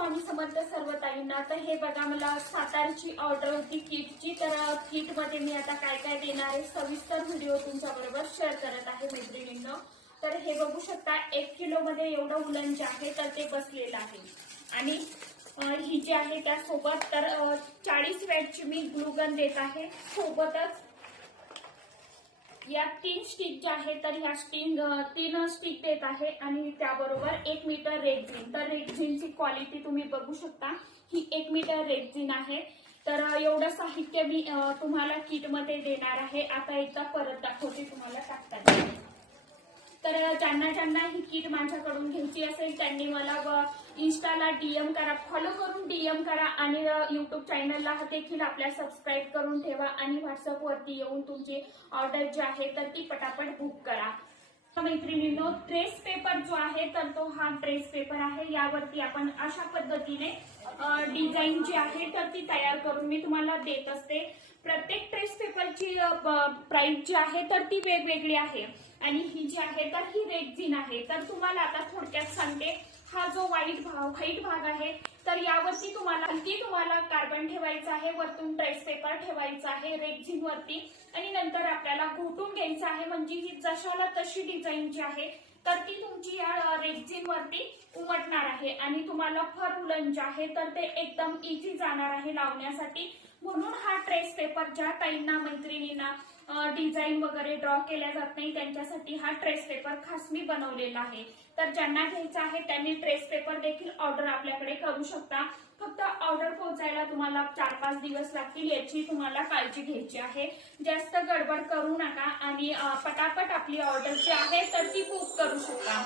स्वामी समर्थ सर्व ताईंना. तर हे बघा मला सातारची ऑर्डर होती किटची तर किटमध्ये मी आता काय काय देणार आहे सविस्तर व्हिडिओ तुमच्या बरोबर शेअर करत आहे मैत्रिणींना. तर हे बघू शकता एक किलो मध्ये एवढं उलन जे आहे तर ते बसलेलं आहे. आणि ही जी आहे त्यासोबत तर चाळीस वॅटची मी ग्लुगन देत आहे. सोबतच या तीन स्टिक ज्या आहेत तर ह्या स्टिंग तीन स्टिक देत आहे आणि त्याबरोबर एक मीटर रेक्झिन तर रेक्झिनची क्वालिटी तुम्ही बघू शकता. ही एक मीटर रेक्झिन आहे. तर एवढं साहित्य मी तुम्हाला किटमध्ये देणार आहे. आता एकदा परत दाखवते तुम्हाला टाकताना. तर ज्यांना ज्यांना ही किट माझ्याकडून घ्यायची असेल त्यांनी मला इन्स्टाला डीएम करा फॉलो करून डीएम करा आणि युट्यूब चॅनलला देखील आपल्या सबस्क्राईब करून ठेवा आणि व्हॉट्सअपवरती येऊन तुमची ऑर्डर जी आहे तर ती पटापट बुक करा. तर मैत्रिणींनो ट्रेस पेपर जो आहे तर तो हा ट्रेस पेपर आहे. यावरती आपण अशा पद्धतीने डिझाईन जी आहे तर ती तयार करून मी तुम्हाला देत असते. प्रत्येक ट्रेस पेपरची प्राइस जी आहे तर ती वेगवेगळी आहे. आणि ही जी आहे तर ही रेक्झिन आहे. तर तुम्हाला आता थोडक्यात सांगते हा जो व्हाईट भाग व्हाईट भाग आहे तर यावरती तुम्हाला ती तुम्हाला कार्बन ठेवायचं आहे वरतून ट्रेस पेपर ठेवायचा आहे रेक्झिन वरती. आणि नंतर आपल्याला घोटून घ्यायचं आहे म्हणजे ही जशाला तशी डिझाईन जी आहे तर ती तुमची या रेक्झिन वरती उमटणार आहे आणि तुम्हाला फर उलन जे आहे. तर ते एकदम इझी जाणार आहे लावण्यासाठी. म्हणून हा ट्रेस पेपर ज्या ताईंना मैत्रिणींना डिझाईन वगैरे ड्रॉ केल्या जात नाही त्यांच्यासाठी हा ट्रेस पेपर खास मी बनवलेला आहे. तर ज्यांना घ्यायचा आहे त्यांनी ट्रेस पेपर देखील ऑर्डर आपल्याकडे करू शकता. फक्त ऑर्डर पाच दिवस लागतील याची तुम्हाला काळजी घ्यायची आहे. जास्त गडबड करू नका आणि पटापट आपली ऑर्डर जी आहे तर ती बुक करू शकता.